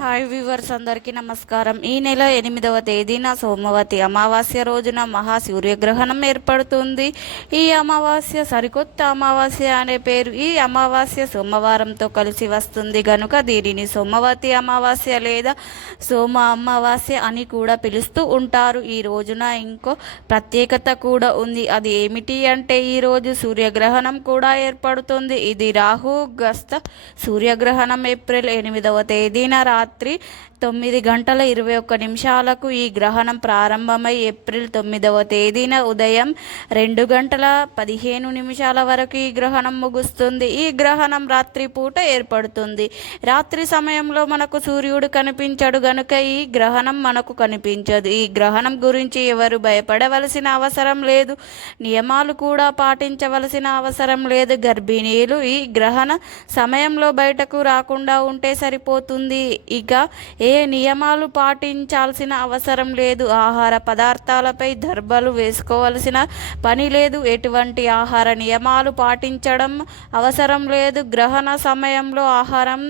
Hi viewers, అందరికీ నమస్కారం. ఈ నెల 8వ తేదీన సోమవతి అమావాస్య రోజున మహా సూర్యగ్రహణం ఏర్పడుతుంది. ఈ అమావాస్య సరికొత్త అమావాస్య అనే పేరు. ఈ అమావాస్య సోమవారంతో కలిసి వస్తుంది గనుక దీనిని సోమవతి అమావాస్య లేదా సోమ అమావాస్య అని కూడా పిలుస్తూ ఉంటారు. ఈ రోజున ఇంకో ప్రత్యేకత కూడా ఉంది. అది ఏమిటి అంటే ఈరోజు సూర్యగ్రహణం కూడా ఏర్పడుతుంది. ఇది రాహుగ్రస్త సూర్యగ్రహణం ఏప్రిల్ 8వ తేదీన రాత్రి 9:21 ఈ గ్రహణం ప్రారంభమై ఏప్రిల్ 9వ తేదీన ఉదయం 2:15 వరకు ఈ గ్రహణం ముగుస్తుంది. ఈ గ్రహణం రాత్రి పూట ఏర్పడుతుంది. రాత్రి సమయంలో మనకు సూర్యుడు కనిపించడు గనుక ఈ గ్రహణం మనకు కనిపించదు. ఈ గ్రహణం గురించి ఎవరు భయపడవలసిన అవసరం లేదు. నియమాలు కూడా పాటించవలసిన అవసరం లేదు. గర్భిణీలు ఈ గ్రహణ సమయంలో బయటకు రాకుండా ఉంటే సరిపోతుంది. ఇక ఏ నియమాలు పాటించాల్సిన అవసరం లేదు. ఆహార పదార్థాలపై దర్బలు వేసుకోవాల్సిన పని లేదు. ఎటువంటి ఆహార నియమాలు పాటించడం అవసరం లేదు. గ్రహణ సమయంలో ఆహారం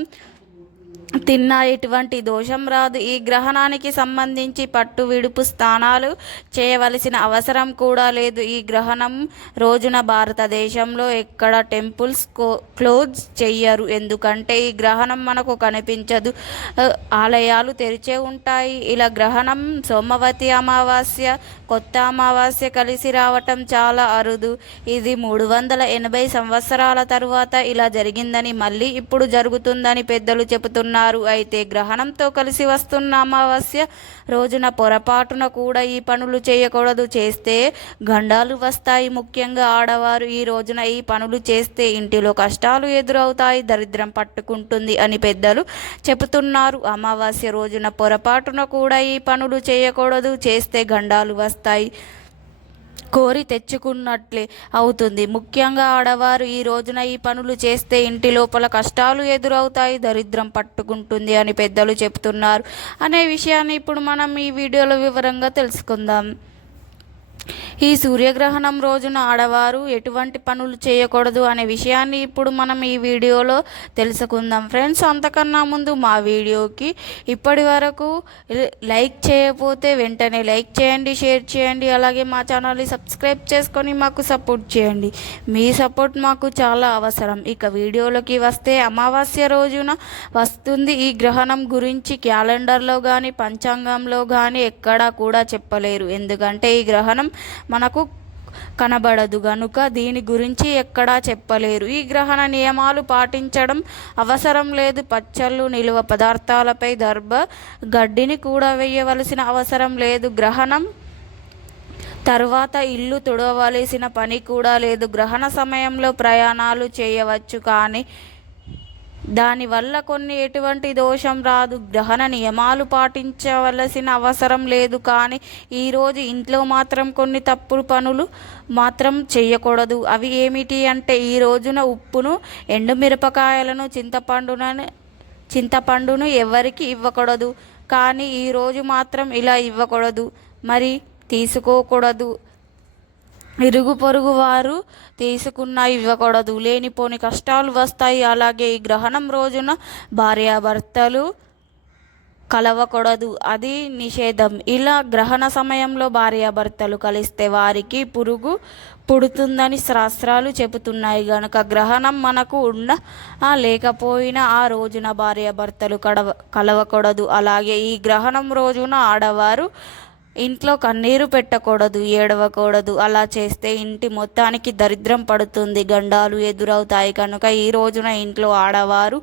తిన్నా ఎటువంటి దోషం రాదు. ఈ గ్రహణానికి సంబంధించి పట్టు విడుపు స్నానాలు చేయవలసిన అవసరం కూడా లేదు. ఈ గ్రహణం రోజున భారతదేశంలో ఎక్కడ టెంపుల్స్ క్లోజ్ చెయ్యరు. ఎందుకంటే ఈ గ్రహణం మనకు కనిపించదు. ఆలయాలు తెరిచే ఉంటాయి. ఇలా గ్రహణం సోమవతి అమావాస్య కొత్త అమావాస్య కలిసి రావటం చాలా అరుదు. ఇది 380 సంవత్సరాల తరువాత ఇలా జరిగిందని, మళ్ళీ ఇప్పుడు జరుగుతుందని పెద్దలు చెబుతున్నారు. అయితే గ్రహణంతో కలిసి వస్తున్న అమావాస్య రోజున పొరపాటున కూడా ఈ పనులు చేయకూడదు. చేస్తే గండాలు వస్తాయి. ముఖ్యంగా ఆడవారు ఈ రోజున ఈ పనులు చేస్తే ఇంటిలో కష్టాలు ఎదురవుతాయి, దరిద్రం పట్టుకుంటుంది అని పెద్దలు చెబుతున్నారు. అమావాస్య రోజున పొరపాటున కూడా ఈ పనులు చేయకూడదు. చేస్తే గండాలు వస్తాయి, కోరి తెచ్చుకున్నట్లే అవుతుంది. ముఖ్యంగా ఆడవారు ఈ రోజున ఈ పనులు చేస్తే ఇంటి లోపల కష్టాలు ఎదురవుతాయి, దరిద్రం పట్టుకుంటుంది అని పెద్దలు చెప్తున్నారు అనే విషయాన్ని ఇప్పుడు మనం ఈ వీడియోలో వివరంగా తెలుసుకుందాం. ఈ సూర్యగ్రహణం రోజున ఆడవారు ఎటువంటి పనులు చేయకూడదు అనే విషయాన్ని ఇప్పుడు మనం ఈ వీడియోలో తెలుసుకుందాం. ఫ్రెండ్స్, అంతకన్నా ముందు మా వీడియోకి ఇప్పటి వరకు లైక్ చేయకపోతే వెంటనే లైక్ చేయండి, షేర్ చేయండి, అలాగే మా ఛానల్ని సబ్స్క్రైబ్ చేసుకొని మాకు సపోర్ట్ చేయండి. మీ సపోర్ట్ మాకు చాలా అవసరం. ఇక వీడియోలోకి వస్తే అమావాస్య రోజున వస్తుంది ఈ గ్రహణం గురించి క్యాలెండర్లో కానీ పంచాంగంలో కానీ ఎక్కడా కూడా చెప్పలేరు. ఎందుకంటే ఈ గ్రహణం మనకు కనబడదు గనుక దీని గురించి ఎక్కడా చెప్పలేరు. ఈ గ్రహణ నియమాలు పాటించడం అవసరం లేదు. పచ్చళ్ళు, నిలువ పదార్థాలపై దర్భ గడ్డిని కూడా వేయవలసిన అవసరం లేదు. గ్రహణం తర్వాత ఇల్లు తుడవలసిన పని కూడా లేదు. గ్రహణ సమయంలో ప్రయాణాలు చేయవచ్చు, కానీ దానివల్ల ఎటువంటి దోషం రాదు. గ్రహణ నియమాలు పాటించవలసిన అవసరం లేదు. కానీ ఈరోజు ఇంట్లో మాత్రం కొన్ని తప్పుడు పనులు మాత్రం చేయకూడదు. అవి ఏమిటి అంటే ఈ రోజున ఉప్పును, ఎండుమిరపకాయలను, చింతపండును ఎవరికి ఇవ్వకూడదు. కానీ ఈరోజు మాత్రం ఇలా ఇవ్వకూడదు, మరి తీసుకోకూడదు. ఇరుగు పొరుగు వారు తీసుకున్నా ఇవ్వకూడదు. లేనిపోని కష్టాలు వస్తాయి. అలాగే ఈ గ్రహణం రోజున భార్యాభర్తలు కలవకూడదు, అది నిషేధం. ఇలా గ్రహణ సమయంలో భార్యాభర్తలు కలిస్తే వారికి పురుగు పుడుతుందని శాస్త్రాలు చెబుతున్నాయి గనుక గ్రహణం మనకు లేకపోయినా ఆ రోజున భార్యాభర్తలు కలవకూడదు. అలాగే ఈ గ్రహణం రోజున ఆడవారు ఇంట్లో కన్నీరు పెట్టకూడదు, ఏడవకూడదు. అలా చేస్తే ఇంటి మొత్తానికి దరిద్రం పడుతుంది, గండాలు ఎదురవుతాయి. కనుక ఈ రోజున ఇంట్లో ఆడవారు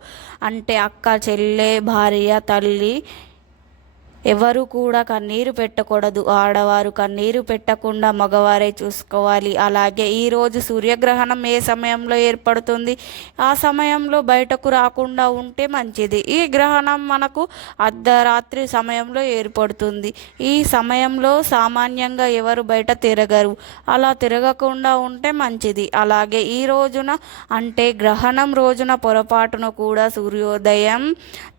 అంటే అక్క, చెల్లె, భార్య, తల్లి ఎవరు కూడా కన్నీరు పెట్టకూడదు. ఆడవారు కన్నీరు పెట్టకుండా మగవారే చూసుకోవాలి. అలాగే ఈరోజు సూర్యగ్రహణం ఏ సమయంలో ఏర్పడుతుంది, ఆ సమయంలో బయటకు రాకుండా ఉంటే మంచిది. ఈ గ్రహణం మనకు అర్ధరాత్రి సమయంలో ఏర్పడుతుంది. ఈ సమయంలో సామాన్యంగా ఎవరు బయట తిరగరు. అలా తిరగకుండా ఉంటే మంచిది. అలాగే ఈ రోజున అంటే గ్రహణం రోజున పొరపాటున కూడా సూర్యోదయం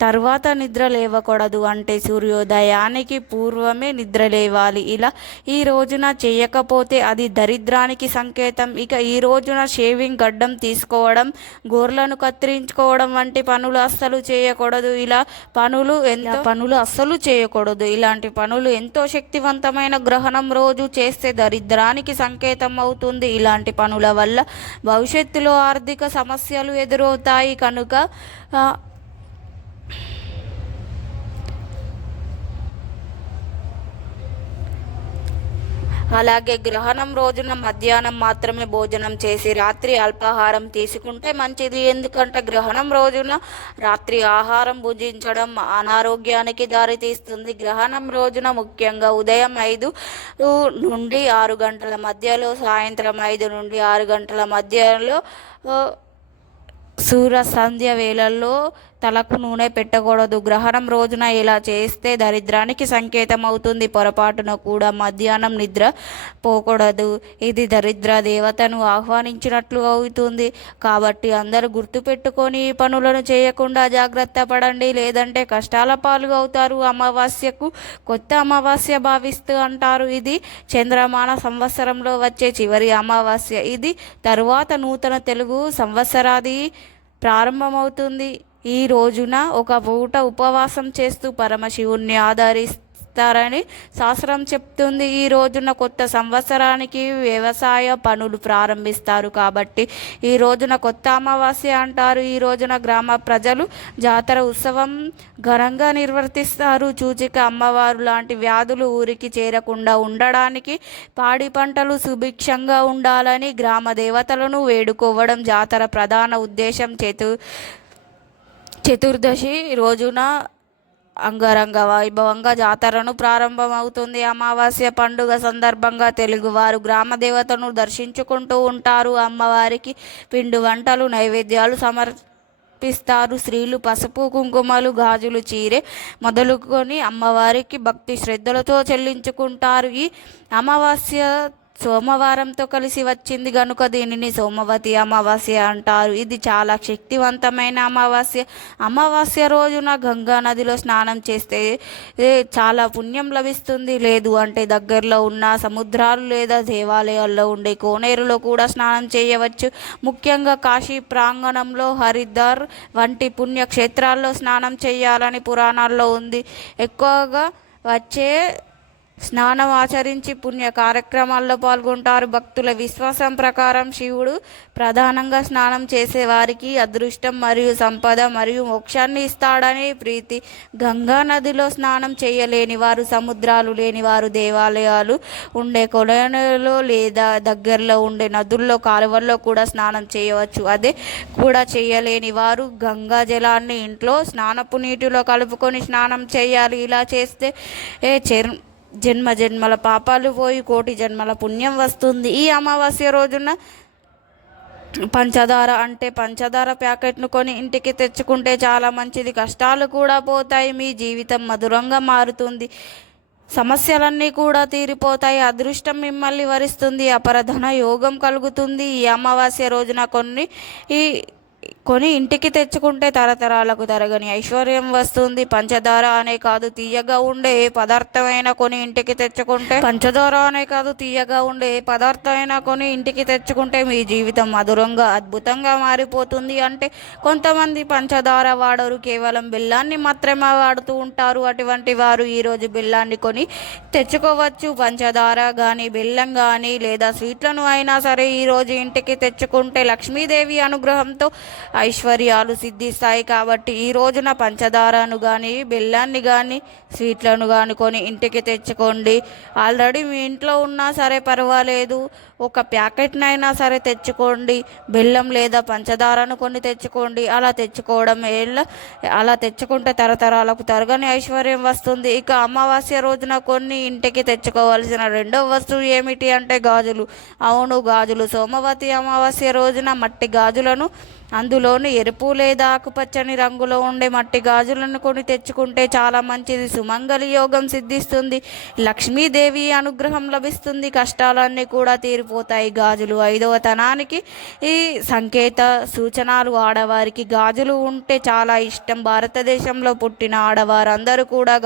తర్వాత నిద్ర లేవకూడదు. అంటే సూర్యోదయం ఉదయానికి పూర్వమే నిద్రలేవాలి. ఇలా ఈ రోజున చేయకపోతే అది దరిద్రానికి సంకేతం. ఇక ఈ రోజున షేవింగ్, గడ్డం తీసుకోవడం, గోర్లను కత్తిరించుకోవడం వంటి పనులు అస్సలు చేయకూడదు. ఇలా పనులు అస్సలు చేయకూడదు. ఇలాంటి పనులు ఎంతో శక్తివంతమైన గ్రహణం రోజు చేస్తే దరిద్రానికి సంకేతం అవుతుంది. ఇలాంటి పనుల వల్ల భవిష్యత్తులో ఆర్థిక సమస్యలు ఎదురవుతాయి కనుక అలాగే గ్రహణం రోజున మధ్యాహ్నం మాత్రమే భోజనం చేసి రాత్రి అల్పాహారం తీసుకుంటే మంచిది. ఎందుకంటే గ్రహణం రోజున రాత్రి ఆహారం భుజించడం అనారోగ్యానికి దారితీస్తుంది. గ్రహణం రోజున ముఖ్యంగా ఉదయం 5 నుండి 6 గంటల మధ్యలో, సాయంత్రం 5 నుండి 6 గంటల మధ్యలో, సూర్య సంధ్య వేళల్లో తలకు నూనె పెట్టకూడదు. గ్రహణం రోజున ఇలా చేస్తే దరిద్రానికి సంకేతం అవుతుంది. పొరపాటున కూడా మధ్యాహ్నం నిద్ర పోకూడదు. ఇది దరిద్ర దేవతను ఆహ్వానించినట్లు అవుతుంది. కాబట్టి అందరూ గుర్తుపెట్టుకొని ఈ పనులను చేయకుండా జాగ్రత్త పడండి, లేదంటే కష్టాల పాలు అవుతారు. అమావాస్యకు కొత్త అమావాస్య భావిస్తూ అంటారు. ఇది చంద్రమాన సంవత్సరంలో వచ్చే చివరి అమావాస్య. ఇది తరువాత నూతన తెలుగు సంవత్సరాది ప్రారంభమవుతుంది. ఈ రోజున ఒక పూట ఉపవాసం చేస్తూ పరమశివుణ్ణి ఆదరిస్తారని శాస్త్రం చెప్తుంది. ఈ రోజున కొత్త సంవత్సరానికి వ్యవసాయ పనులు ప్రారంభిస్తారు కాబట్టి ఈ రోజున కొత్త అమావాస్య అంటారు. ఈ రోజున గ్రామ ప్రజలు జాతర ఉత్సవం ఘనంగా నిర్వర్తిస్తారు. సూచిక అమ్మవారు లాంటి వ్యాధులు ఊరికి చేరకుండా ఉండడానికి, పాడి పంటలు సుభిక్షంగా ఉండాలని గ్రామ దేవతలను వేడుకోవడం జాతర ప్రధాన ఉద్దేశం. చతుర్దశి రోజున అంగరంగ వైభవంగా జాతరను ప్రారంభమవుతుంది. అమావాస్య పండుగ సందర్భంగా తెలుగువారు గ్రామ దేవతను దర్శించుకుంటూ ఉంటారు. అమ్మవారికి పిండి వంటలు, నైవేద్యాలు సమర్పిస్తారు. స్త్రీలు పసుపు, కుంకుమలు, గాజులు, చీరె మొదలుకొని అమ్మవారికి భక్తి శ్రద్ధలతో చెల్లించుకుంటారు. ఈ అమావాస్య సోమవారంతో కలిసి వచ్చింది కనుక దీనిని సోమవతి అమావాస్య అంటారు. ఇది చాలా శక్తివంతమైన అమావాస్య. అమావాస్య రోజున గంగా నదిలో స్నానం చేస్తే చాలా పుణ్యం లభిస్తుంది. లేదు అంటే దగ్గరలో ఉన్న సముద్రాలు లేదా దేవాలయాల్లో ఉండే కోనేరులో కూడా స్నానం చేయవచ్చు. ముఖ్యంగా కాశీ ప్రాంగణంలో, హరిద్వార్ వంటి పుణ్యక్షేత్రాల్లో స్నానం చేయాలని పురాణాల్లో ఉంది. ఎక్కువగా వచ్చే స్నానం ఆచరించి పుణ్య కార్యక్రమాల్లో పాల్గొంటారు. భక్తుల విశ్వాసం ప్రకారం శివుడు ప్రధానంగా స్నానం చేసే వారికి అదృష్టం మరియు సంపద మరియు మోక్షాన్ని ఇస్తాడని ప్రీతి. గంగా నదిలో స్నానం చేయలేని వారు, సముద్రాలు లేని వారు దేవాలయాలు ఉండే కొలనులో లేదా దగ్గరలో ఉండే నదుల్లో, కాలువల్లో కూడా స్నానం చేయవచ్చు. అదే కూడా చేయలేని వారు గంగా జలాన్ని ఇంట్లో స్నానపు నీటిలో కలుపుకొని స్నానం చేయాలి. ఇలా చేస్తే జన్మ జన్మల పాపాలు పోయి కోటి జన్మల పుణ్యం వస్తుంది. ఈ అమావాస్య రోజున పంచదార ప్యాకెట్ను కొని ఇంటికి తెచ్చుకుంటే చాలా మంచిది. కష్టాలు కూడా పోతాయి. మీ జీవితం మధురంగా మారుతుంది. సమస్యలన్నీ కూడా తీరిపోతాయి. అదృష్టం మిమ్మల్ని వరిస్తుంది. అపరధన యోగం కలుగుతుంది. ఈ అమావాస్య రోజున కొని ఇంటికి తెచ్చుకుంటే తరతరాలకు తరగని ఐశ్వర్యం వస్తుంది. పంచదార అనే కాదు తీయగా ఉండే ఏ పదార్థమైనా కొని ఇంటికి తెచ్చుకుంటే మీ జీవితం మధురంగా అద్భుతంగా మారిపోతుంది. అంటే కొంతమంది పంచదార వాడరు, కేవలం బెల్లాన్ని మాత్రమే వాడుతూ ఉంటారు. అటువంటి వారు ఈరోజు బెల్లాన్ని కొని తెచ్చుకోవచ్చు. పంచదార కానీ, బెల్లం కానీ లేదా స్వీట్లను అయినా సరే ఈరోజు ఇంటికి తెచ్చుకుంటే లక్ష్మీదేవి అనుగ్రహంతో ఐశ్వర్యాలు సిద్ధిస్తాయి. కాబట్టి ఈ రోజున పంచదారను కానీ, బెల్లాన్ని కానీ, స్వీట్లను కానీ కొని ఇంటికి తెచ్చుకోండి. ఆల్రెడీ మీ ఇంట్లో ఉన్నా సరే పర్వాలేదు, ఒక ప్యాకెట్నైనా సరే తెచ్చుకోండి. బెల్లం లేదా పంచదారను కొని తెచ్చుకోండి. అలా తెచ్చుకుంటే తరతరాలకు తరగని ఐశ్వర్యం వస్తుంది. ఇక అమావాస్య రోజున కొన్ని ఇంటికి తెచ్చుకోవాల్సిన రెండవ వస్తువు ఏమిటి అంటే గాజులు. అవును, గాజులు. సోమవతి అమావాస్య రోజున మట్టి గాజులను అందులోని ఎరుపు లేదా ఆకుపచ్చని రంగులో ఉండే మట్టి గాజులను కొని తెచ్చుకుంటే చాలా మంచిది. సుమంగళి యోగం సిద్ధిస్తుంది, లక్ష్మీదేవి అనుగ్రహం లభిస్తుంది, కష్టాలన్నీ కూడా తీరిపోతాయి. గాజులు 5వ తనానికి ఈ సంకేత సూచనలు. ఆడవారికి గాజులు ఉంటే చాలా ఇష్టం. భారతదేశంలో పుట్టిన ఆడవారందరూ కూడా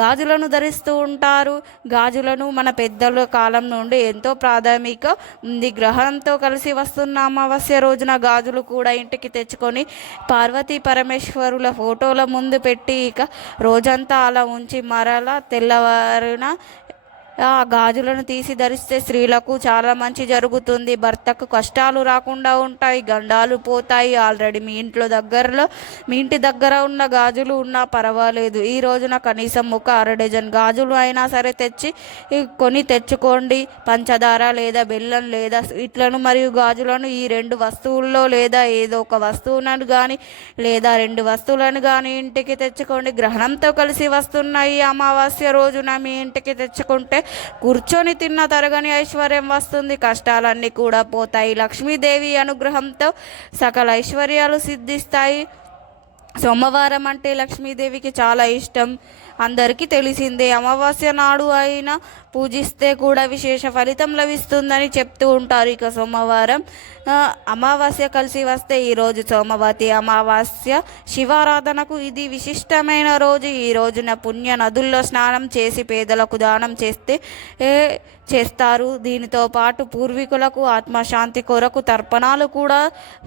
గాజులను ధరిస్తూ ఉంటారు. గాజులను మన పెద్దల కాలం నుండి ఎంతో ప్రాధాన్యత ఉంది. గ్రహంతో కలిసి వస్తున్న అమావాస్య రోజున గాజులు కూడా ఇంటికి తెచ్చుకొని పార్వతీ పరమేశ్వరుల ఫోటోల ముందు పెట్టి ఇక రోజంతా అలా ఉంచి మరలా తెల్లవారిన ఆ గాజులను తీసి ధరిస్తే స్త్రీలకు చాలా మంచి జరుగుతుంది. భర్తకు కష్టాలు రాకుండా ఉంటాయి, గండాలు పోతాయి. ఆల్రెడీ మీ ఇంటి దగ్గర ఉన్న గాజులు ఉన్నా పర్వాలేదు. ఈ రోజున కనీసం ఒక 1/2 డజన్ గాజులు అయినా సరే తెచ్చుకోండి. పంచదార లేదా బెల్లం లేదా స్వీట్లను మరియు గాజులను ఈ 2 వస్తువుల్లో లేదా ఏదో ఒక వస్తువులను కానీ లేదా 2 వస్తువులను కానీ ఇంటికి తెచ్చుకోండి. గ్రహణంతో కలిసి వస్తున్న ఈ అమావాస్య రోజున మీ ఇంటికి తెచ్చుకుంటే కూర్చొని తిన్న తరగని ఐశ్వర్యం వస్తుంది, కష్టాలన్నీ కూడా పోతాయి. లక్ష్మీదేవి అనుగ్రహంతో సకల ఐశ్వర్యాలు సిద్ధిస్తాయి. సోమవారం అంటే లక్ష్మీదేవికి చాలా ఇష్టం, అందరికీ తెలిసిందే. అమావాస్య నాడు అయినా పూజిస్తే కూడా విశేష ఫలితం లభిస్తుందని చెప్తూ ఉంటారు. ఇక సోమవారం అమావాస్య కలిసి వస్తే ఈరోజు సోమవతి అమావాస్య. శివారాధనకు ఇది విశిష్టమైన రోజు. ఈ రోజున పుణ్య నదుల్లో స్నానం చేసి పేదలకు దానం చేస్తారు. దీనితో పాటు పూర్వీకులకు ఆత్మశాంతి కొరకు తర్పణాలు కూడా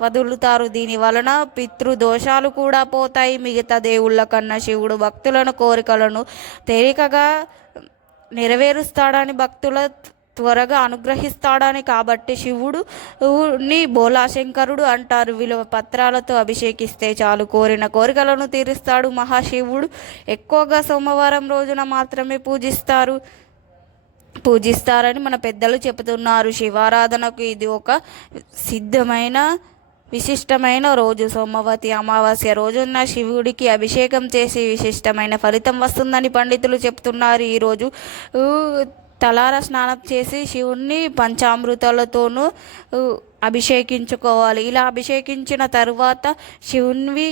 వదులుతారు. దీని వలన పితృదోషాలు కూడా పోతాయి. మిగతా దేవుళ్ళ కన్నా శివుడు భక్తులను కోరికలను తేలికగా నెరవేరుస్తాడని, భక్తుల త్వరగా అనుగ్రహిస్తాడని. కాబట్టి శివుడుని బోలాశంకరుడు అంటారు. విలువ పత్రాలతో అభిషేకిస్తే చాలు కోరిన కోరికలను తీరుస్తాడు. మహాశివుడు ఎక్కువగా సోమవారం రోజున మాత్రమే పూజిస్తారని మన పెద్దలు చెబుతున్నారు. శివారాధనకు ఇది ఒక విశిష్టమైన రోజు. సోమవతి అమావాస్య రోజున శివుడికి అభిషేకం చేసి విశిష్టమైన ఫలితం వస్తుందని పండితులు చెప్తున్నారు. ఈరోజు తలార స్నానం చేసి శివుణ్ణి పంచామృతాలతోనూ అభిషేకించుకోవాలి. ఇలా అభిషేకించిన తరువాత శివుని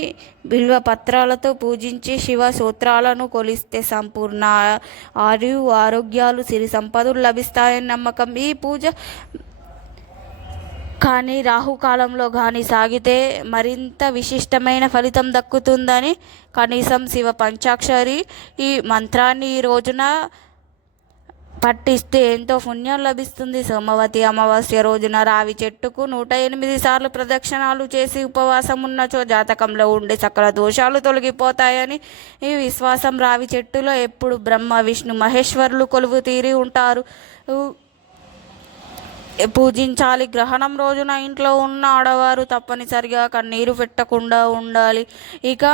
బిల్వ పత్రాలతో పూజించి శివ సూత్రాలను కొలిస్తే సంపూర్ణ ఆరోగ్యాలు, సిరి సంపదలు లభిస్తాయని నమ్మకం. ఈ పూజ కానీ రాహుకాలంలో కానీ సాగితే మరింత విశిష్టమైన ఫలితం దక్కుతుందని, కనీసం శివ పంచాక్షరి ఈ మంత్రాన్ని ఈ రోజున పట్టిస్తే ఎంతో పుణ్యం లభిస్తుంది. సోమవతి అమావాస్య రోజున రావి చెట్టుకు 108 సార్లు ప్రదక్షిణాలు చేసి ఉపవాసం ఉన్నచో జాతకంలో ఉండే సకల దోషాలు తొలగిపోతాయని ఈ విశ్వాసం. రావి చెట్టులో ఎప్పుడు బ్రహ్మ విష్ణు మహేశ్వరులు కొలువు తీరి ఉంటారు. పూజించాలి. గ్రహణం రోజున ఇంట్లో ఉన్న ఆడవారు తప్పనిసరిగా కన్నీరు పెట్టకుండా ఉండాలి. ఇక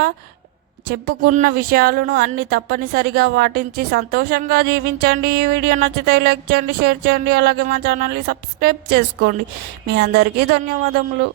చెప్పుకున్న విషయాలను అన్ని తప్పనిసరిగా పాటించి సంతోషంగా జీవించండి. ఈ వీడియో నచ్చితే లైక్ చేయండి, షేర్ చేయండి, అలాగే మా ఛానల్ని సబ్స్క్రైబ్ చేసుకోండి. మీ అందరికీ ధన్యవాదములు.